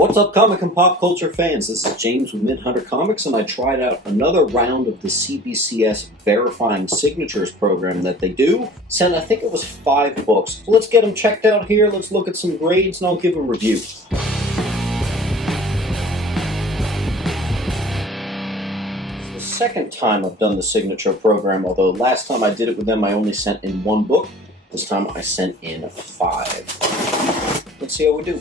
What's up, comic and pop culture fans? This is James with Midhunter Comics, and I tried out another round of the CBCS Verifying Signatures program that they do. Sent, I think it was 5 books. So let's get them checked out here. Let's look at some grades, and I'll give a review. This is the second time I've done the signature program, although last time I did it with them, I only sent in 1 book. This time I sent in 5. Let's see how we do.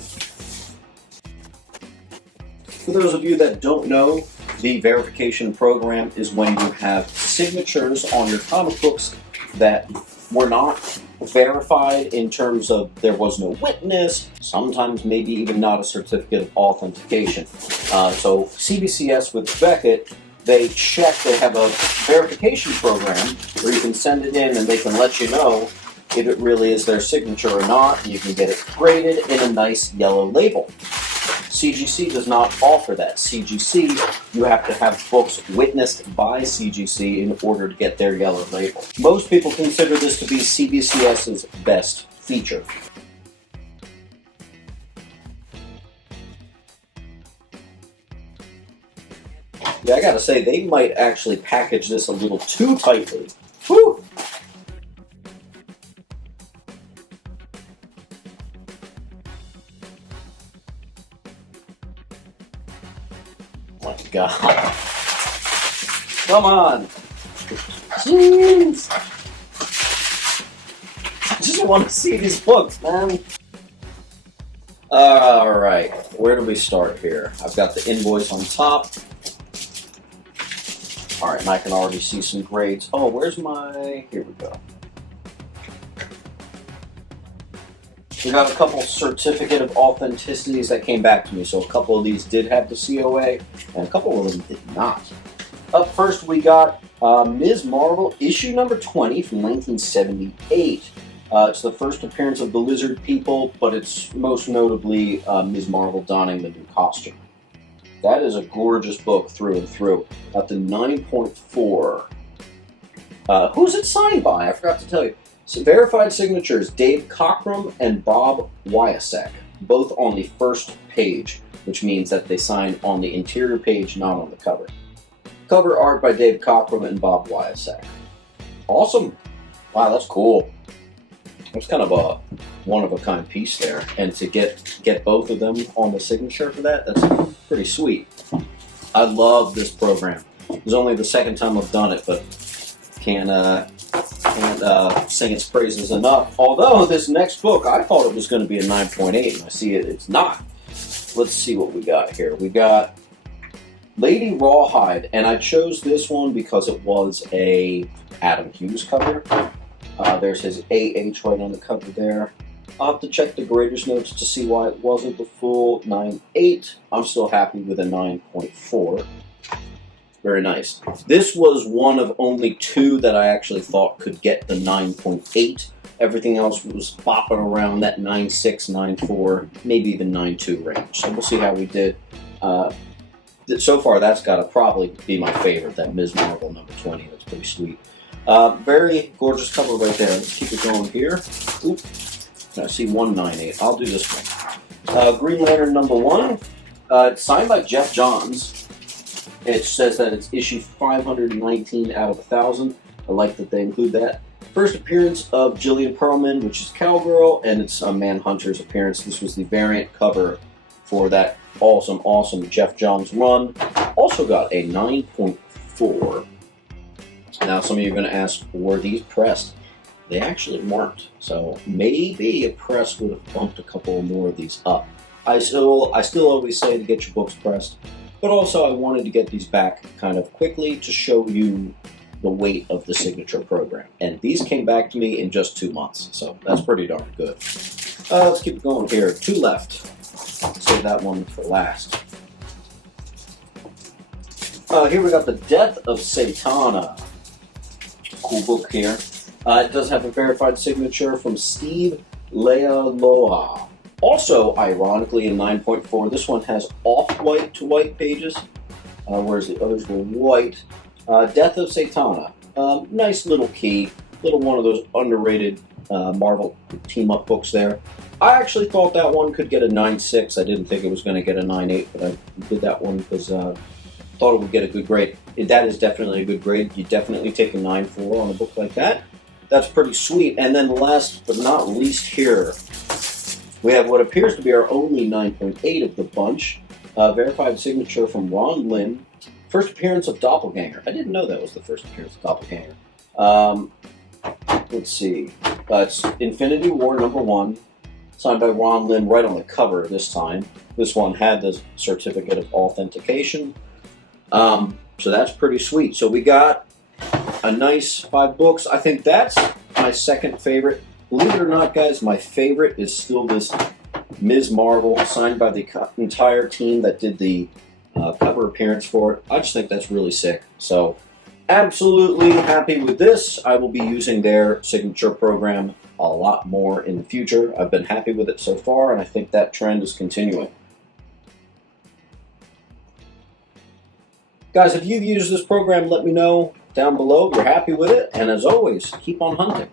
For those of you that don't know, the verification program is when you have signatures on your comic books that were not verified in terms of there was no witness, sometimes maybe even not a certificate of authentication. So CBCS with Beckett, they have a verification program where you can send it in and they can let you know if it really is their signature or not, and you can get it graded in a nice yellow label. CGC does not offer that. CGC, you have to have books witnessed by CGC in order to get their yellow label. Most people consider this to be CBCS's best feature. Yeah, I gotta say, they might actually package this a little too tightly. Whew! Oh my God. Come on. Jeez. I just want to see these books, man. Alright, where do we start here? I've got the invoice on top. Alright, and I can already see some grades. Oh, where's my... Here we go. We got a couple certificate of authenticities that came back to me. So a couple of these did have the COA, and a couple of them did not. Up first, we got Ms. Marvel, issue number 20 from 1978. It's the first appearance of the Lizard People, but it's most notably Ms. Marvel donning the new costume. That is a gorgeous book through and through. Got the 9.4. Who's it signed by? I forgot to tell you. So verified signatures, Dave Cockrum and Bob Wyasek, both on the first page, which means that they signed on the interior page, not on the cover. Cover art by Dave Cockrum and Bob Wyasek. Awesome. Wow, that's cool. That's kind of a one-of-a-kind piece there, and to get both of them on the signature for that, that's pretty sweet. I love this program. It's only the second time I've done it, but can't sing its praises enough. Although this next book, I thought it was going to be a 9.8, and I see it's not. Let's see what we got here. We got Lady Rawhide, and I chose this one because it was a Adam Hughes cover. There's his AH right on the cover there. I'll have to check the grader's notes to see why it wasn't the full 9.8. I'm still happy with a 9.4. Very nice. This was one of only 2 that I actually thought could get the 9.8. Everything else was bopping around that 9.6, 9.4, maybe even 9.2 range. So we'll see how we did. So far, that's got to probably be my favorite, that Ms. Marvel number 20. That's pretty sweet. Very gorgeous cover right there. Let's keep it going here. Oop. I see 198. I'll do this one. Green Lantern number 1. It's signed by Jeff Johns. It says that it's issue 519 out of 1,000. I like that they include that. First appearance of Jillian Perlman, which is Cowgirl, and it's a Manhunter's appearance. This was the variant cover for that awesome Jeff Johns run. Also got a 9.4. Now, some of you are going to ask, were these pressed? They actually weren't. So maybe a press would have bumped a couple more of these up. I still always say to get your books pressed. But also, I wanted to get these back kind of quickly to show you the weight of the signature program. And these came back to me in just 2 months, so that's pretty darn good. Let's keep going here. 2 left. Save that one for last. Here we got The Death of Satana. Cool book here. It does have a verified signature from Steve Lealoa. Also, ironically, in 9.4, this one has off-white to white pages, whereas the others were white. Death of Satana. Nice little key. Little one of those underrated Marvel team-up books there. I actually thought that one could get a 9.6. I didn't think it was going to get a 9.8, but I did that one because I thought it would get a good grade. That is definitely a good grade. You definitely take a 9.4 on a book like that. That's pretty sweet. And then last but not least here, we have what appears to be our only 9.8 of the bunch. Verified signature from Ron Lin. First appearance of Doppelganger. I didn't know that was the first appearance of Doppelganger. Let's see. It's Infinity War #1. Signed by Ron Lin right on the cover this time. This one had the certificate of authentication. So that's pretty sweet. So we got a nice 5 books. I think that's my second favorite. Believe it or not, guys, my favorite is still this Ms. Marvel, signed by the entire team that did the cover appearance for it. I just think that's really sick. So absolutely happy with this. I will be using their signature program a lot more in the future. I've been happy with it so far, and I think that trend is continuing. Guys, if you've used this program, let me know down below if you're happy with it. And as always, keep on hunting.